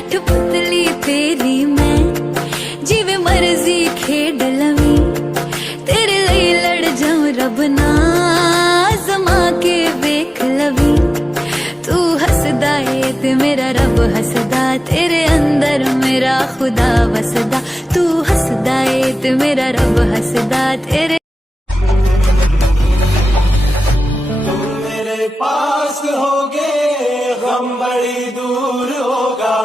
कठपुतली तेरी मैं जिवे मर्जी खेड लवी तेरे लिए लड़ जाऊं रब ना जमा के वेख लवी तू हसदा है ते मेरा रब हसदा तेरे अंदर मेरा खुदा वसदा तू हसदा है ते मेरा रब हसदा तेरे पास होगे गम बड़ी दूर होगा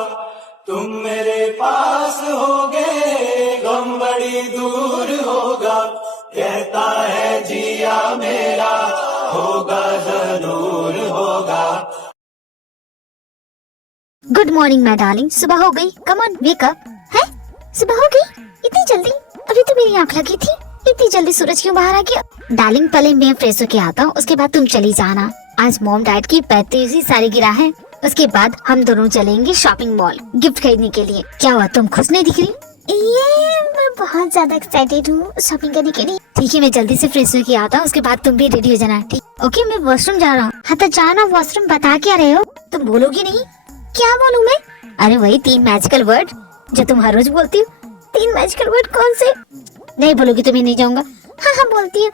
तुम मेरे पास होगे गम बड़ी दूर होगा कहता है जिया मेरा होगा जरूर होगा। गुड मॉर्निंग माय डार्लिंग, सुबह हो गई। Come on wake up. है सुबह हो गई इतनी जल्दी? अभी तो मेरी आँख लगी थी। इतनी जल्दी सूरज क्यों बाहर आ गया? डार्लिंग पहले मैं फ्रेश होके आता हूँ, उसके बाद तुम चली जाना। आज मॉम डैड की 35वीं सालगिरह है। उसके बाद हम दोनों चलेंगे शॉपिंग मॉल गिफ्ट खरीदने के लिए। क्या हुआ, तुम खुश नहीं दिख रही? ये मैं बहुत ज्यादा एक्साइटेड हूँ शॉपिंग करने के लिए। ठीक है, मैं जल्दी से फ्रेश होके आता हूँ, उसके बाद तुम भी रेडी हो जाना। ठीक ओके, मैं वॉशरूम जा रहा हूँ। हाँ तो जाना, वॉशरूम बता क्या रहे हो? तुम बोलोगी नहीं? क्या बोलूँ मैं? अरे वही 3 मैजिकल वर्ड जो तुम हर रोज बोलती हो। 3 मैजिकल वर्ड कौन से? नहीं बोलोगी तो मैं नहीं जाऊंगा। हाँ बोलती हूँ,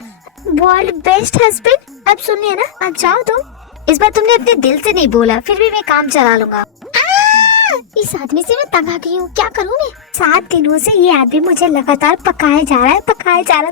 वर्ल्ड बेस्ट हस्बैंड। अब सुन लिया ना, अब जाओ तुम। इस बार तुमने अपने दिल से नहीं बोला, फिर भी मैं काम चला लूंगा। इस आदमी से मैं तंग आ गई हूँ, क्या करूँ मैं? 7 दिनों से ये आदमी मुझे लगातार पकाया जा रहा है,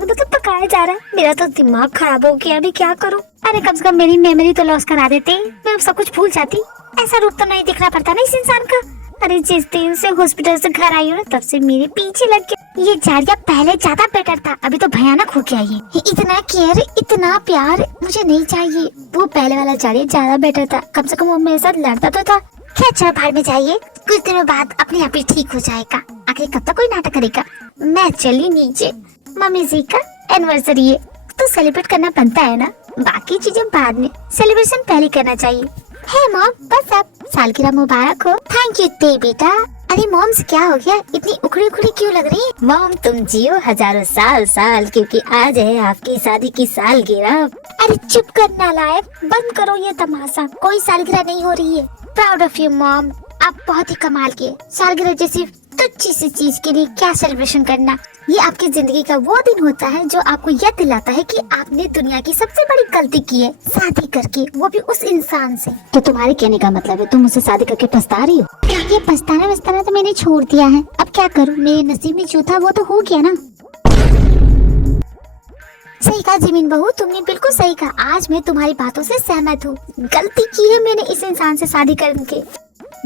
मतलब पकाया जा रहा है। मेरा तो दिमाग खराब हो गया, अभी क्या करूँ? अरे कम से कम मेरी मेमोरी तो लॉस करा देते, मैं सब कुछ भूल जाती। ऐसा रूप तो नहीं दिखना पड़ता ना इस इंसान का। अरे जिस दिन से हॉस्पिटल से घर आई हूँ ना, तब से मेरे पीछे लग गया। ये जाड़िया पहले ज्यादा बेटर था, अभी तो भयानक हो गया ये। इतना केयर, इतना प्यार मुझे नहीं चाहिए। वो पहले वाला जाड़िया ज्यादा बेटर था, कम से कम वो मेरे साथ लड़ता तो था। क्या चल बाहर में जाइए, कुछ दिनों बाद अपने आप ही ठीक हो जाएगा। आखिर कब तक कोई नाटक करेगा? मैं चली नीचे, मम्मी जी का एनिवर्सरी है तो सेलिब्रेट करना बनता है ना, बाकी चीजें बाद में, सेलिब्रेशन पहले करना चाहिए। है मॉम, बस अब सालगिरह मुबारक हो। थैंक यू ते बेटा। अरे मॉम से क्या हो गया, इतनी उखड़ी उखड़ी क्यों लग रही है? मॉम तुम जियो हजारों साल, क्योंकि आज है आपकी शादी की सालगिरह। अरे चुप कर नालायक, बंद करो ये तमाशा, कोई सालगिरह नहीं हो रही है। प्राउड ऑफ यू मॉम, आप बहुत ही कमाल किए। सालगिरह जैसी तुच्छ सी चीज के लिए क्या सेलिब्रेशन करना? ये आपकी जिंदगी का वो दिन होता है जो आपको यह दिलाता है कि आपने दुनिया की सबसे बड़ी गलती की है, शादी करके, वो भी उस इंसान से। तो तुम्हारे कहने का मतलब है तुम मुझसे शादी करके पछता रही हो? ये पछताना तो मैंने छोड़ दिया है, अब क्या करूँ? मेरे नसीब में जो था वो तो हो गया ना। सही कहा जमीन बहू, तुमने बिल्कुल सही कहा। आज मैं तुम्हारी बातों से सहमत हूँ। गलती की है मैंने इस इंसान से शादी करके।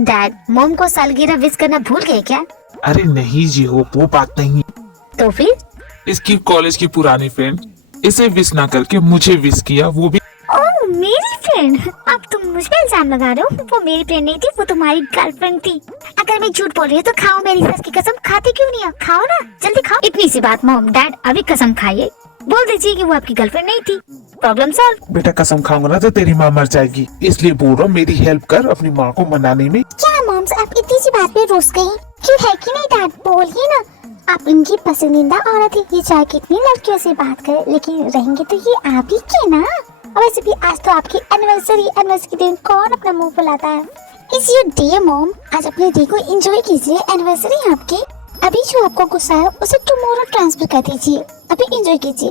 डैड, मॉम को सालगिरह विश करना भूल गए क्या? अरे नहीं जी, हो वो बात नहीं। तो फिर? इसकी कॉलेज की पुरानी फ्रेंड इसे विश ना करके मुझे विश किया, वो भी। ओह मेरी फ्रेंड, अब तुम मुझ पे इल्जाम लगा रहे हो। वो मेरी फ्रेंड नहीं थी, वो तुम्हारी गर्लफ्रेंड थी। अगर मैं झूठ बोल रही हूँ तो खाओ मेरी सस की कसम। खाते क्यों नहीं? खाओ ना, जल्दी खाओ। इतनी सी बात मॉम। डैड अभी कसम खाइए, बोल दीजिए कि वो आपकी गर्लफ्रेंड नहीं थी, प्रॉब्लम सॉल्व। बेटा कसम खाऊंगा ना तो तेरी माँ मर जाएगी, इसलिए बोल रहा हूँ मेरी हेल्प कर अपनी माँ को मनाने में। क्या मॉम्स, आप इतनी सी बात पे रोस गई? क्यों, है कि नहीं डैड? बोलिए ना, आप इनकी पसंदीदा औरत है। ये चाहे कितनी लड़कियों से बात करे, लेकिन रहेंगे तो ये आप ही के ना। और वैसे भी आज तो आपकी एनिवर्सरी के दिन कौन अपना मुंह फुलाता है? इट्स योर डे मॉम, आज अपने डे को एंजॉय कीजिए। एनिवर्सरी है आपकी। अभी जो आपको गुस्सा है उसे टुमारो ट्रांसफर कर दीजिए, अभी एंजॉय कीजिए।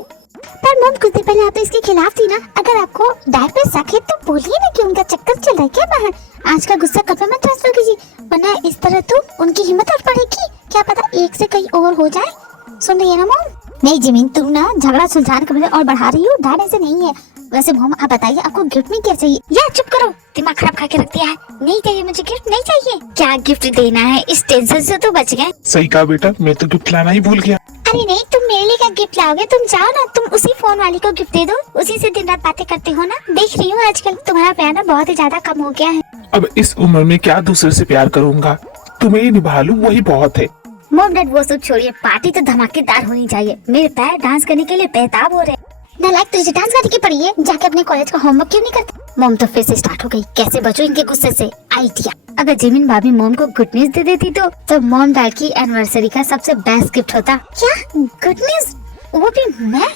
पर मॉम कुछ देर पहले आप तो इसके खिलाफ थी ना। अगर आपको डैड पे शक है तो बोलिए ना कि उनका चक्कर चल रहा है क्या बाहर। आज का गुस्सा कल पे मत ट्रांसफर कीजिए, वरना इस तरह तो उनकी हिम्मत और बढ़ेगी। क्या पता एक से कहीं और हो जाए। सुन रही है ना मॉम? नहीं जमीन, तुम ना झगड़ा सुलझाने का और बढ़ा रही हो। डैड ऐसे नहीं है। वैसे मॉम आप बताइए, आपको गिफ्ट में क्या चाहिए? या चुप करो, दिमाग खराब खा के रख दिया है। नहीं चाहिए मुझे गिफ्ट, नहीं चाहिए। क्या गिफ्ट देना है, इस टेंशन से तो बच गए। सही कहा बेटा, मैं तो गिफ्ट लाना ही भूल गया। अरे नहीं, तुम मेरे लिए क्या गिफ्ट लाओगे? तुम जाओ ना, तुम उसी फोन वाली को गिफ्ट दे दो, उसी से दिन रात बातें करते हो ना। देख रही हूँ आजकल तुम्हारा प्यार ना बहुत ही ज्यादा कम हो गया है। अब इस उम्र में क्या दूसरे से प्यार करूँगा, तुम्हें ही निभा लूं वही बहुत है। मॉम डैड वो सब छोड़िए, पार्टी तो धमाकेदार होनी चाहिए। मेरे पैर डांस करने के लिए बेताब हो रहे। नालायक, तुझे डांस करने की पड़ी है, जाके अपने कॉलेज का होमवर्क क्यों नहीं करते? मॉम तो फिर से स्टार्ट हो गई, कैसे बचो इनके गुस्से से। आइडिया, अगर जिमिन भाभी मॉम को गुड न्यूज दे देती तो मॉम डैड की एनिवर्सरी का सबसे बेस्ट गिफ्ट होता। क्या गुड न्यूज? वो भी मैं?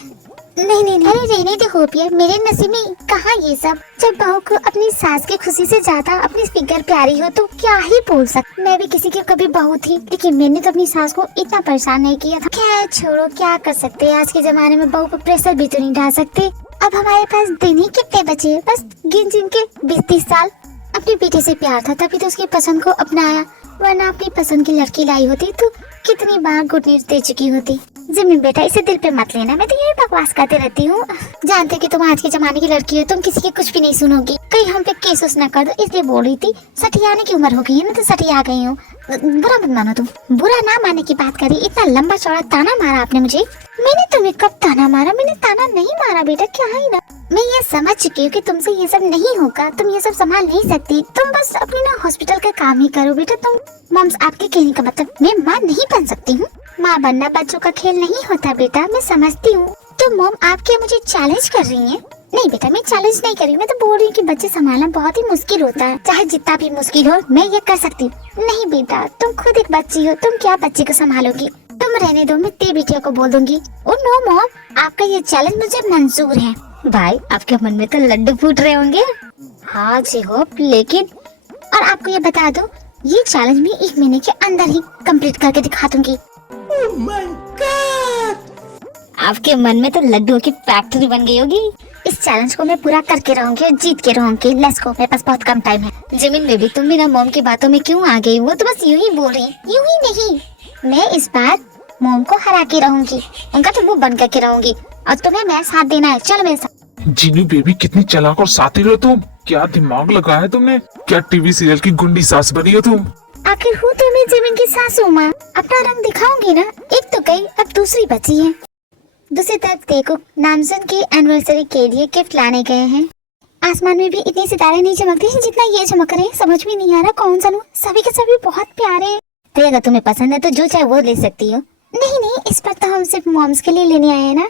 नहीं नहीं नहीं, अरे रहने दे होपिया, मेरे नसीब में कहाँ ये सब। जब बहू को अपनी सास की खुशी से ज्यादा अपनी फिगर प्यारी हो तो क्या ही बोल सकते। मैं भी किसी की कभी बहू थी, लेकिन मैंने तो अपनी सास को इतना परेशान नहीं किया था। खैर छोड़ो, क्या कर सकते हैं, आज के जमाने में बहू पर प्रेशर भी तो नहीं डाल सकते। अब हमारे पास दिन ही कितने बचे हैं, बस गिन जिन के 20-30 साल। अपने बेटे से प्यार था तभी तो उसकी पसंद को अपनाया, वरना अपनी पसंद की लड़की लाई होती तो कितनी बार गुड न्यूज दे चुकी होती। जिमिन बेटा, इसे दिल पे मत लेना, मैं तो यही बकवास करते रहती हूँ। जानते कि तुम आज के जमाने की लड़की हो, तुम किसी की कुछ भी नहीं सुनोगी, कहीं हम पे केस उस न कर दो, इसलिए बोल रही थी। सठियाने की उम्र हो गई है ना, तो सठिया गई हूँ। बुरा मत मानो तुम। बुरा ना मानने की बात करी, इतना लंबा चौड़ा ताना मारा आपने मुझे। मैंने तुम्हें कब ताना मारा? मैंने ताना नहीं मारा बेटा, क्या है ना। मैं ये समझ चुकी हूँ कि तुमसे ये सब नहीं होगा, तुम ये सब संभाल नहीं सकती। तुम बस अपने ना हॉस्पिटल का काम ही करो बेटा। तुम मॉम्स, आपके कहने का मतलब मैं माँ नहीं बन सकती हूँ? माँ बनना बच्चों का खेल नहीं होता बेटा, मैं समझती हूँ। तो मॉम, आप क्या मुझे चैलेंज कर रही हैं? नहीं बेटा, मैं चैलेंज नहीं कर रही, मैं तो बोल रही हूँ कि बच्चे संभालना बहुत ही मुश्किल होता है, चाहे जितना भी मुश्किल हो मैं ये कर सकती हूँ। नहीं बेटा, तुम खुद एक बच्ची हो, तुम क्या बच्चे को संभालोगी? तुम रहने दो, मैं तेरी बिटिया को बोल दूंगी। ओ नो मॉम, आपका ये चैलेंज मुझे मंजूर है। भाई, आपके मन में तो लड्डू फूट रहे होंगे। हाँ जी होप, लेकिन और आपको ये बता दो, ये चैलेंज मैं 1 महीने के अंदर ही कंप्लीट करके दिखा दूंगी। Oh my God! आपके मन में तो लड्डुओं की फैक्ट्री बन गई होगी। इस चैलेंज को मैं पूरा करके रहूंगी और जीत के रहूंगी। लेट्स गो, मेरे पास बहुत कम टाइम है। जिमिन बेबी, तुम भी ना मॉम की बातों में क्यों आ गई? वो तो बस यूं ही बोल रही, यूं ही नहीं। मैं इस बार मॉम को हरा के रहूंगी, उनका तो मुंह बंद करके रहूंगी, और तुम्हें मैं साथ देना है। चलो मेरे साथ। जीनू बेबी, कितनी चालाक और साथी हो तुम। क्या दिमाग लगाया है तुमने? क्या टीवी सीरियल की गुंडी सास बनी हो तुम? आखिर हूँ तो मैं जिमिन की सासू माँ, अपना रंग दिखाऊंगी ना। एक तो गई, अब दूसरी बची है। दूसरी तरफ देखो, नामजन की एनिवर्सरी के लिए गिफ्ट लाने गए हैं। आसमान में भी इतने सितारे नहीं चमकते हैं जितना ये चमक रहे हैं। समझ में नहीं आ रहा कौन सा लूं, सभी के सभी बहुत प्यारे हैं। तो अगर तुम्हें पसंद है तो जो चाहे वो ले सकती हो। नहीं नहीं, इस पर तो हम सिर्फ मॉम्स के लिए लेने आए हैं ना।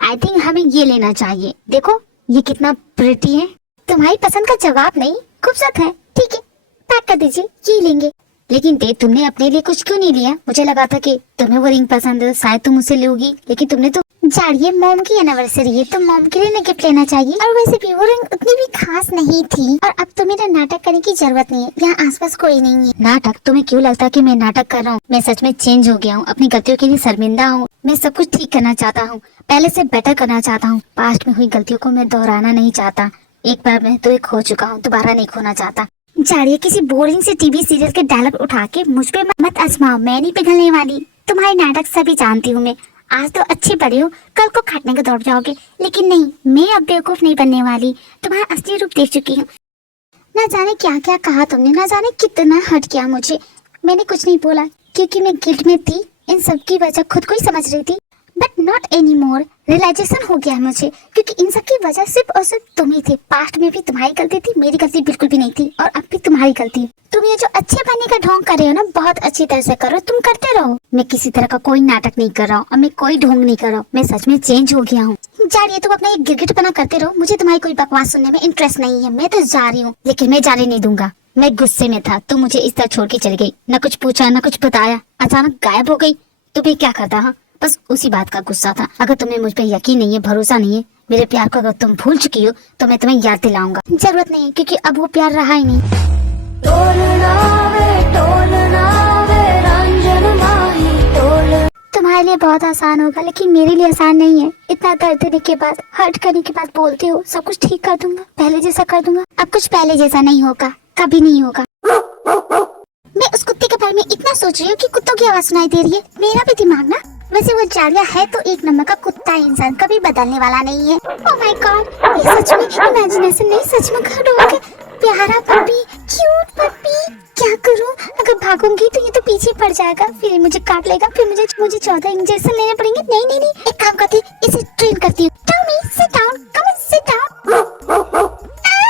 आई थिंक हमें ये लेना चाहिए। देखो ये कितना प्रिटी है। तुम्हारी पसंद का जवाब नहीं, खूबसूरत है, ठीक है, पैक कर दीजिए, ये लेंगे। लेकिन देव, तुमने अपने लिए कुछ क्यों नहीं लिया? मुझे लगा था कि तुम्हें वो रिंग पसंद है, शायद तुम उसे लोगी, लेकिन तुमने तो जाड़िए मॉम की एनिवर्सरी है तो मॉम के लिए गिफ्ट लेना चाहिए। और वैसे भी वो रिंग उतनी भी खास नहीं थी। और अब तुम्हें ना नाटक करने की जरूरत नहीं है, यहाँ आसपास कोई नहीं है। नाटक? तुम्हें क्यों लगता है कि मैं नाटक कर रहा हूँ? मैं सच में चेंज हो गया हूँ, अपनी गलतियों के लिए शर्मिंदा हूँ। मैं सब कुछ ठीक करना चाहता हूँ, पहले से बेटर करना चाहता हूँ। पास्ट में हुई गलतियों को मैं दोहराना नहीं चाहता। एक बार मैं तो एक खो चुका हूँ, दोबारा नहीं खोना चाहता। जाड़िए, किसी बोरिंग से टीवी सीरियल के डायलॉग उठा के मुझ पे मत आजमाओ, मैं नहीं पिघलने वाली। तुम्हारे नाटक सभी जानती हूँ मैं। आज तो अच्छे पढ़े हो, कल को खाटने को दौड़ जाओगे, लेकिन नहीं, मैं अब बेवकूफ नहीं बनने वाली। तुम्हारा असली रूप देख चुकी हूँ। न जाने क्या क्या कहा तुमने, न जाने कितना हट किया मुझे। मैंने कुछ नहीं बोला क्योंकि मैं गिल्ट में थी। इन सब की वजह खुद को ही समझ रही थी, but not any more. Realization हो गया मुझे, क्योंकि इन सब की वजह सिर्फ और सिर्फ तुम ही थे। पास्ट में भी तुम्हारी गलती थी, मेरी गलती बिल्कुल भी नहीं थी, और अब भी तुम्हारी गलती। तुम ये जो अच्छे बनने का ढोंग कर रहे हो ना, बहुत अच्छी तरह से करो, तुम करते रहो। मैं किसी तरह का कोई नाटक नहीं कर रहा हूँ और मैं कोई ढोंग नहीं कर रहा हूँ। मैं सच में चेंज हो गया हूँ। जारिए, तुम अपना एक गिरगिट बना करते रहो, मुझे तुम्हारी कोई बकवास सुनने में इंटरेस्ट नहीं है। मैं तो जा रही हूँ, लेकिन मैं जाने नहीं दूंगा। मैं गुस्से में था, तुम मुझे इस तरह छोड़ के चली गई, न कुछ पूछा न कुछ बताया, अचानक गायब हो गई। तुम्हें क्या करता? हाँ, बस उसी बात का गुस्सा था। अगर तुम्हें मुझ पे यकीन नहीं है, भरोसा नहीं है, मेरे प्यार को अगर तुम भूल चुकी हो तो मैं तुम्हें याद दिलाऊंगा। जरूरत नहीं है, क्योंकि अब वो प्यार रहा ही नहीं। तुम्हारे लिए बहुत आसान होगा, लेकिन मेरे लिए आसान नहीं है। इतना दर्द देने के बाद, हर्ट करने के बाद बोलते हो सब कुछ ठीक कर दूंगा, पहले जैसा कर दूंगा। अब कुछ पहले जैसा नहीं होगा, कभी नहीं होगा। मैं उस कुत्ते के बारे में इतना सोच रही हूँ कि कुत्तों की आवाज सुनाई दे रही है। मेरा भी दिमाग ना, वैसे वो जाड़िया है तो एक नंबर का कुत्ता, इंसान कभी बदलने वाला नहीं है। ओह माय गॉड, ये सच में इमेजिनेशन नहीं, सच में घर हो गया। प्यारा पपी, क्यूट पपी। क्या करूं? अगर भागूंगी तो ये तो पीछे पड़ जाएगा, फिर मुझे काट लेगा, फिर मुझे 14 इंजेक्शन लेने पड़ेंगे। नहीं नहीं नहीं, एक काम करती हूँ, इसे ट्रेन करती हूँ। Tommy, sit down, come on, sit down.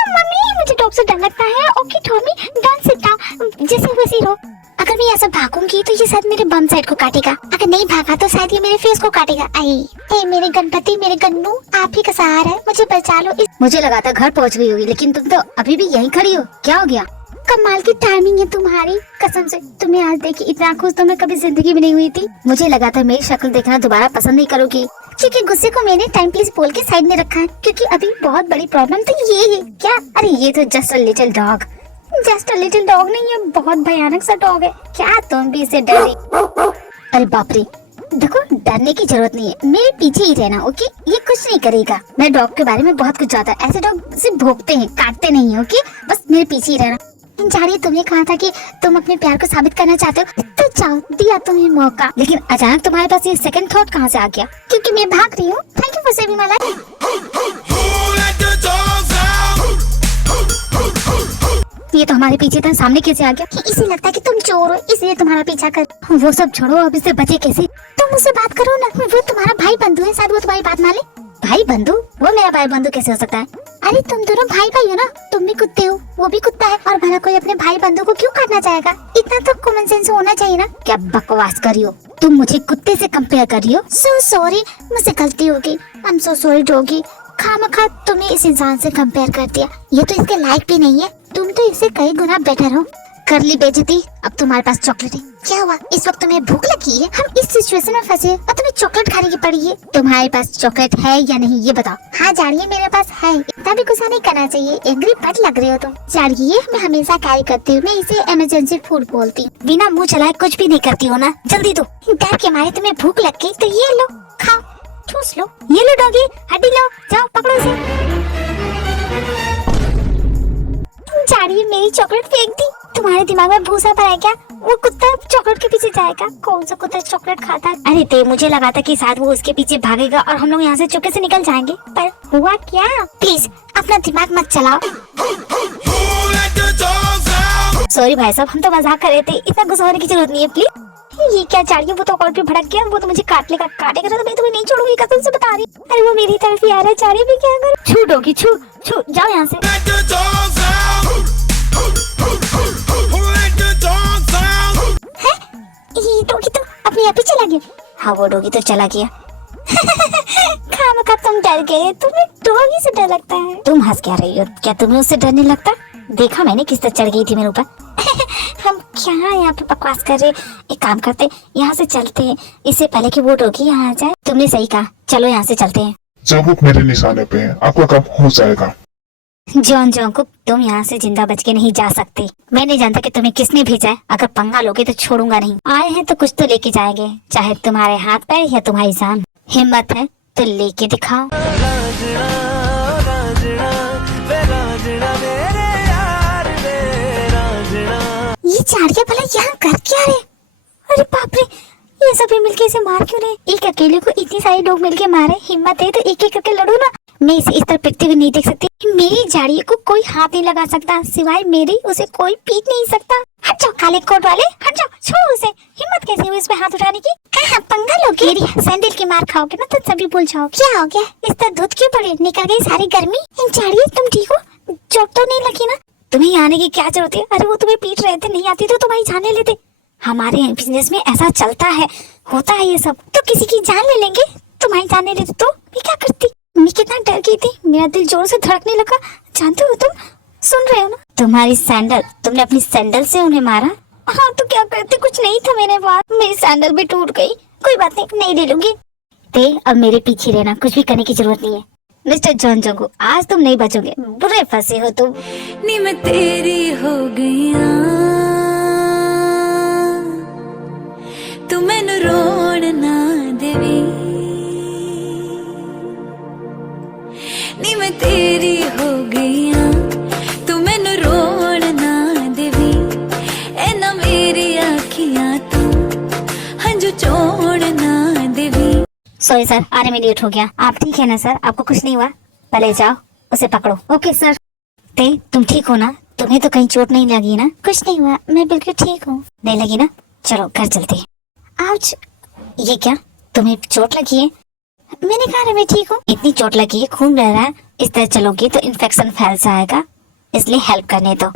Mummy, मुझे डॉग से डर लगता है। Okay Tommy, don't sit down, जैसे वैसे रहो। अगर मैं ऐसा भागूंगी तो ये शायद मेरे बम साइड को काटेगा, अगर नहीं भागा तो शायद ये मेरे फेस को काटेगा। आई मेरे गणपति, मेरे गन्नू, आप ही का सहारा है, मुझे बचा लो। मुझे लगा था घर पहुंच गई होगी, लेकिन तुम तो अभी भी यहीं खड़ी हो। क्या हो गया? कमाल की टाइमिंग है तुम्हारी, कसम से। तुम्हें आज देखी इतना खुश तो मैं कभी जिंदगी में नहीं हुई थी। मुझे लगा था मेरी शक्ल देखना दोबारा पसंद नहीं करोगी, क्योंकि गुस्से को मैंने टाइम प्लीज बोल के साइड में रखा है, क्योंकि अभी बहुत बड़ी प्रॉब्लम तो ये है। क्या? अरे ये तो just a little dog. Just a little dog नहीं, ये बहुत भयानक सा डॉग है। क्या तुम भी इसे डर रही? अरे बाप रे, देखो डरने की जरूरत नहीं है, मेरे पीछे ही रहना, ओके? ये कुछ नहीं करेगा। मैं डॉग के बारे में बहुत कुछ जानता हूं। ऐसे डॉग सिर्फ भौंकते हैं, काटते नहीं, ओके? बस मेरे पीछे ही रहना। झाड़ी, तुमने कहा था कि तुम अपने प्यार को साबित करना चाहते हो, तो जाओ, दिया तुम्हें मौका। लेकिन अचानक तुम्हारे पास ये सेकंड थॉट कहाँ से आ गया? क्योंकि मैं भाग रही हूँ। Thank you for saving my life. ये तो हमारे पीछे था, सामने कैसे आ गया? इसे लगता है कि तुम चोर हो, इसलिए तुम्हारा पीछा कर। वो सब छोड़ो, अब इससे बचे कैसे? तुम मुझसे बात करो ना। वो तुम्हारा भाई बंधु है, शायद वो तुम्हारी बात मान ले। भाई बंधु? वो मेरा भाई बंधु कैसे हो सकता है? अरे तुम दोनों भाई भाई हो ना, तुम भी कुत्ते हो, वो भी कुत्ता है, और भला कोई अपने भाई बंधु को क्यों काटना चाहेगा? इतना तो कॉमन सेंस होना चाहिए ना। क्या बकवास कर रही हो तुम? मुझे कुत्ते से कंपेयर कर रही हो? सो सॉरी, मुझसे गलती हो गई। I am so sorry doggy. खामखा तुमने इस इंसान से कंपेयर कर दिया, ये तो इसके लायक भी नहीं है। तुम तो इससे कई गुना बेटर हो। कर ली बेइज्जती, अब तुम्हारे पास चॉकलेट है। क्या हुआ? इस वक्त तुम्हें भूख लगी है? हम इस सिचुएशन में फंसे और तुम्हें चॉकलेट खाने की पड़ी है। तुम्हारे पास चॉकलेट है या नहीं ये बताओ। हाँ जानिए, मेरे पास है। इतना भी गुस्सा नहीं करना चाहिए, एंग्री बट लग रहे हो तुम। जानिए, मैं हमेशा कैरी करती हूँ, मैं इसे इमरजेंसी फूड बोलती हूँ। बिना मुँह चलाए कुछ भी नहीं करती हो ना, जल्दी दो। डर के मारे तुम्हें भूख लग गई तो ये लो, खाओ, ठूस लो। ये लो डॉगी, हड्डी लो, जाओ पकड़ो इसे। झाड़िए, मेरी चॉकलेट फेंक दी। तुम्हारे दिमाग में भूसा भरा है क्या? वो कुत्ता चॉकलेट के पीछे जाएगा? कौन सा कुत्ता चॉकलेट खाता है? अरे ते मुझे लगा था कि शायद वो उसके पीछे भागेगा और हम लोग यहाँ से चुपके से निकल जाएंगे, पर हुआ क्या? प्लीज अपना दिमाग मत चलाओ। सॉरी भाई साहब, हम तो मजाक कर रहे थे, इतना गुस्सा होने की जरूरत नहीं है प्लीज। ये क्या झाड़िए, वो तो और भी भड़क गया, वो तो मुझे काटेगा तो मैं तुम्हें नहीं छोड़ूंगी, कसम से बता रही। अरे वो मेरी तरफ ही आ रहा है, झाड़िए भी क्या करूं? छू डॉगी, छू छू, जाओ यहाँ से। ये डॉगी तो अपने आप ही चला गया। हाँ वो डॉगी तो चला गया। खामखा तुम डर गए, तुम्हें डॉगी से डर लगता है। तुम हंस क्या रही हो? क्या तुम्हें उससे डर नहीं लगता? देखा मैंने किस तरह चढ़ गई थी मेरे ऊपर। हम क्या यहाँ पे बकवास कर रहे? एक काम करते, यहाँ से चलते हैं, इससे पहले कि वो डॉगी यहाँ आ जाए। तुमने सही कहा, चलो यहाँ से चलते हैं। चाबुक मेरे निशाने पे है, आपका काम हो जाएगा। जॉन जोंकुक, तुम यहाँ से जिंदा बच के नहीं जा सकते। मैं नहीं जानता कि तुम्हें किसने भेजा है, अगर पंगा लोगे तो छोड़ूंगा नहीं। आए हैं तो कुछ तो लेके जाएंगे, चाहे तुम्हारे हाथ पैर या तुम्हारी जान। हिम्मत है तो लेके दिखाओ। ये झाड़ियाँ भला यहाँ कर क्या रहे? अरे बाप रे, ये सभी मिलके इसे मार क्यों रहे? एक अकेले को इतनी सारी लोग मिलके मारे। हिम्मत है तो एक एक करके लड़ो ना। मैं इसे इस तरह पिटते हुए नहीं देख सकती। मेरी झाड़ी को कोई हाथ नहीं लगा सकता, सिवाय मेरी उसे कोई पीट नहीं सकता। हट जाओ काले कोट वाले, हट जाओ, छोड़ो उसे। हिम्मत कैसे हुई इसमें हाथ उठाने की? कहाँ पंगा लोगे? मेरी सैंडल की मार खाओगे ना तो सभी भूल जाओ। क्या हो गया? इस तरह दूध क्यों पड़े? निकल गई सारी गर्मी? झाड़ी तुम ठीक हो? चोट तो नहीं लगी ना? तुम्हें यहाँ आने की क्या जरूरत है? अरे वो तुम्हें पीट रहे थे, नहीं आती तो तुम्हारी जान ले लेते। हमारे बिजनेस में ऐसा चलता है, होता है ये सब। तो किसी की जान ले लेंगे, तुम्हारी जान ले लेते तो मैं क्या करती? मैं कितना डर गई थी, मेरा दिल जोर से धड़कने लगा। जानते हो तुम? सुन रहे हो ना? तुम्हारी सैंडल, तुमने अपनी सैंडल से उन्हें मारा? हाँ तो क्या करते, कुछ नहीं था मेरे पास, मेरी सैंडल भी टूट गई। कोई बात नहीं ले लूंगी। ते अब मेरे पीछे रहना, कुछ भी करने की जरूरत नहीं है। मिस्टर जॉन जोंगू, आज तुम नहीं बचोगे, बुरे फंसे हो तुम। नी मैं तेरी हो गईया, तू मैनू रोण ना देवी। नी मैं तेरी हो गईया, तू मैनू रोण ना देवी। ऐना मेरी आखियां तू हंजू चोण ना देवी। सॉरी सर, आने में लेट हो गया। आप ठीक है ना सर? आपको कुछ नहीं हुआ? पहले जाओ उसे पकड़ो। Okay sir. ते तुम ठीक हो ना? तुम्हें तो कहीं चोट नहीं लगी ना? कुछ नहीं हुआ, मैं बिल्कुल ठीक हूँ। नहीं लगी ना? चलो घर चलते हैं। आउच, ये क्या, तुम्हें चोट लगी है? मैंने कहा मैं ठीक हूँ। इतनी चोट लगी है, खून बह रहा है, इस तरह चलोगी तो इन्फेक्शन फैल जाएगा, इसलिए हेल्प करने दो।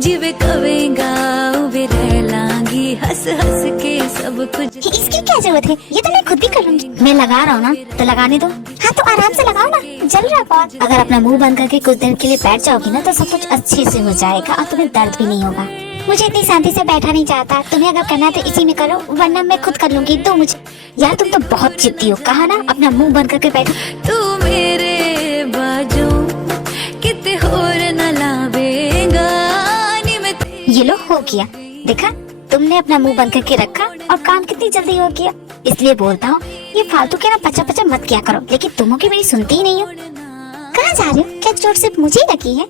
जिवे कवेगा उवे रह लांगी, हंस हंस के सब कुछ। इसकी क्या जरूरत है? ये तो मैं खुद भी कर लूंगी। मैं लगा रहा हूँ ना, तो लगाने दो। हाँ तो आराम से लगाओ ना, जल रहा बहुत। अगर अपना मुंह बंद करके कुछ देर के लिए बैठ जाओगी ना तो सब कुछ अच्छे से हो जाएगा और तुम्हें दर्द भी नहीं होगा। मुझे इतनी शांति से बैठा नहीं चाहता। तुम्हें अगर करना है तो इसी में करो, वरना मैं खुद कर लूंगी। दो मुझे। यार तुम तो बहुत जिद्दी हो, कहा ना अपना मुंह बंद करके बैठो। तू मेरे बाजू किते होर न लावेगा नी मैं ये लो हो गया, देखा तुमने अपना मुंह बंद करके रखा और काम कितनी जल्दी हो गया। इसलिए बोलता हूँ ये फालतू के ना पचा पचा मत किया करो, लेकिन तुम की मेरी सुनती ही नहीं हो। कहाँ जा रही हो? क्या चोट सिर्फ मुझे ही लगी है?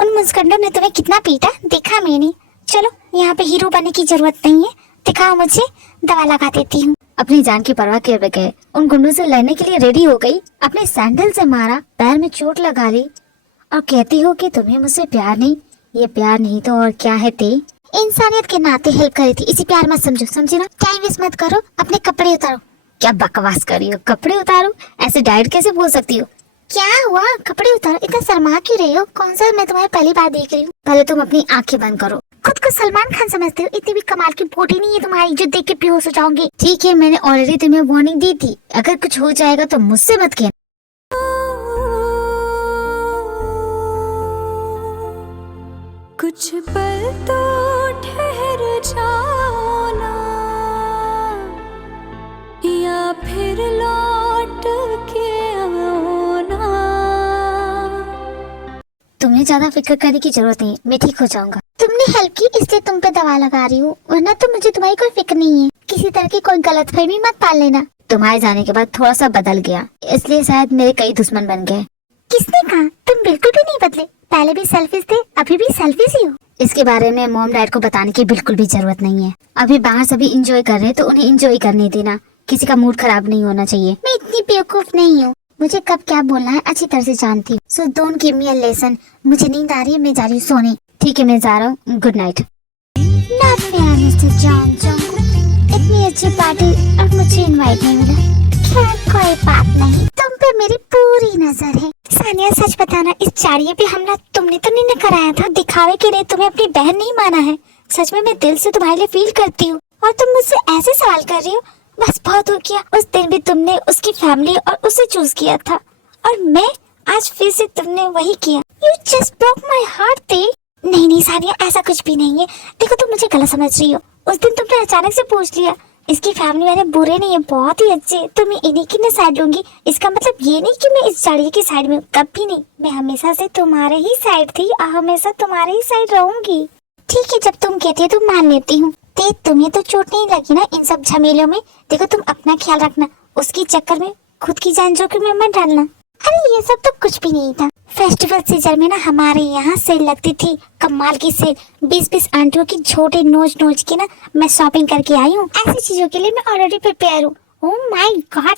उन मुस्कंडों ने तुम्हें कितना पीटा देखा मैंने। चलो यहाँ पे हीरो बनने की जरूरत नहीं है, दिखाओ मुझे, दवा लगा देती हूँ। अपनी जान की परवाह किए बगैर उन गुंडों से लड़ने के लिए रेडी हो गई, अपने सैंडल से मारा, पैर में चोट लगा ली और कहती हो कि तुम्हें मुझसे प्यार नहीं। ये प्यार नहीं तो और क्या है ते? इंसानियत के नाते हेल्प करी थी, इसी प्यार मत समझो, समझे ना? टाइम वेस्ट मत करो, अपने कपड़े उतारो। क्या बकवास करी हो? कपड़े उतारो? ऐसे डायरेक्ट कैसे बोल सकती हो? क्या हुआ? कपड़े उतारो, इतना शर्मा क्यों रही हो? कौन सा मैं तुम्हारी पहली बार देख रही हूँ। पहले तुम अपनी आंखें बंद करो। खुद को सलमान खान समझते हो? इतनी भी कमाल की बॉडी नहीं है तुम्हारी जो देख के बेहोश हो जाओगे। ठीक है, मैंने ऑलरेडी तुम्हें वार्निंग दी थी, अगर कुछ हो जाएगा तो मुझसे मत कहना। कुछ पल तो ठहर जाना या फिर लौट के आना। तुम्हें ज्यादा फिक्र करने की जरूरत नहीं, मैं ठीक हो जाऊंगा। तुमने हेल्प की इसलिए तुम पे दवा लगा रही हूँ, वरना तो मुझे तुम्हारी कोई फिक्र नहीं है। किसी तरह की कोई गलतफहमी मत पाल लेना। तुम्हारे जाने के बाद थोड़ा सा बदल गया, इसलिए शायद मेरे कई दुश्मन बन गए। किसने कहा? तुम बिल्कुल भी नहीं बदले, पहले भी सेल्फिश थे, अभी भी सेल्फिश ही हो। इसके बारे में मॉम डैड को बताने की बिल्कुल भी जरूरत नहीं है। अभी बाहर सभी इंजॉय कर रहे हैं तो उन्हें इंजॉय करने देना, किसी का मूड खराब नहीं होना चाहिए। मैं इतनी बेवकूफ नहीं हूँ, मुझे कब क्या बोलना है अच्छी तरह से जानती हूँ। So don't give me a lesson. मुझे नींद आ रही है, मैं जा रही हूँ सोने। ठीक है, मैं जा रहा हूँ, good night. Not fair mister John जंग, इतनी अच्छी पार्टी और मुझे इनवाइट नहीं मिला। खैर कोई बात नहीं, तुम पे मेरी पूरी नजर है। सानिया सच बताना, इस चाड़िए पे हमला तुमने तो नहीं कराया था? दिखावे के लिए तुम्हें अपनी बहन नहीं माना है? सच में मैं दिल से तुम्हारे लिए फील करती हूँ और तुम मुझसे ऐसे सवाल कर रही हो? बस बहुत हो गया। उस दिन भी तुमने उसकी फैमिली और उसे चूज किया था और मैं आज फिर से तुमने वही किया। You just broke my heart थे। नहीं सानिया, ऐसा कुछ भी नहीं है। देखो तुम मुझे गलत समझ रही हो। उस दिन तुमने अचानक से पूछ लिया। इसकी फैमिली वाले बुरे नहीं है, बहुत ही अच्छे। तो मैं इन्हीं की ना साइड लूंगी, इसका मतलब ये नहीं कि मैं इस चाड़िए की साइड में, कभी नहीं। मैं हमेशा से तुम्हारे ही साइड थी और हमेशा तुम्हारे ही साइड रहूंगी। ठीक है, जब तुम कहती हो तो मान लेती हूँ। तुम्हें तो चोट नहीं लगी ना इन सब झमेलों में? देखो तुम अपना ख्याल रखना, उसकी चक्कर में खुद की जान जोखिम में मत डालना। अरे ये सब तो कुछ भी नहीं था। फेस्टिवल सीजन में ना हमारे यहाँ सेल लगती थी, कमाल की सेल। 20-20 आंटियों की छोटे नोच नोच के ना मैं शॉपिंग करके आई हूँ। ऐसी चीजों के लिए मैं ऑलरेडी प्रिपेयर हूँ। ओह माय गॉड,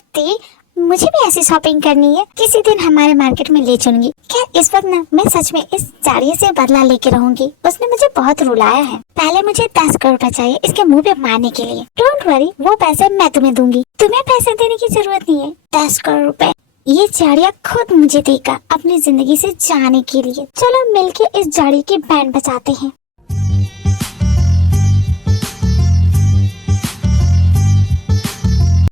मुझे भी ऐसी शॉपिंग करनी है। किसी दिन हमारे मार्केट में ले चलूंगी। क्या इस वक्त ना मैं सच में इस चाड़िए से बदला लेके रहूंगी। उसने मुझे बहुत रुलाया है। पहले मुझे 10 करोड़ रुपए चाहिए इसके मुंह पे मारने के लिए। डोंट वरी, वो पैसे मैं तुम्हें दूंगी। तुम्हें पैसे देने की जरूरत नहीं है। 10 करोड़ रुपए ये चाड़िया खुद मुझे देगा अपनी जिंदगी से जाने के लिए। चलो मिलके इस झाड़ी की बैंड बजाते हैं।